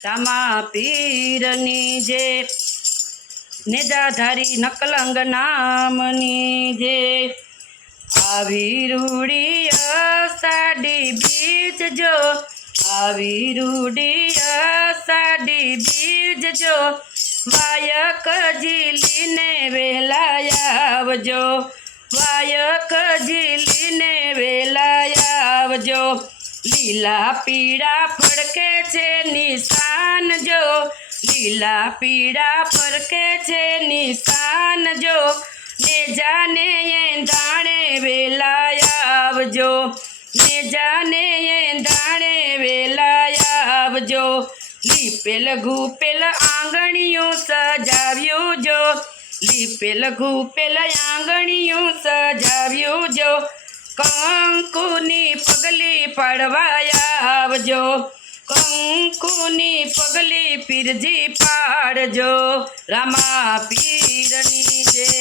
રામા પીરની જે નેજાધારી નકલંગ નામની જે આવી રૂડી અષાઢી બીજ જો આવી રૂડી અષાઢી બીજ જો વાયક ઝીલીને વહેલા આવજો વાયક ઝીલીને વહેલા આવજો લીલા પીળા ફડકે છે નિશાન જો લીલા પીળા ફરકે છે નિશાન જો ને જાને એંધાણે વેલા આવજો ને જાને એંધાણે વેલા આવજો લીપેલ ઘૂપેલ આંગણીયું સજાવ્યું જો લીપેલ ઘૂપેલ આંગણીયું સજાવ્યું જો કંકુની પગલી પાડવા આવજો કંકુની પગલી પીરજી પાડજો રામા પીરની જય।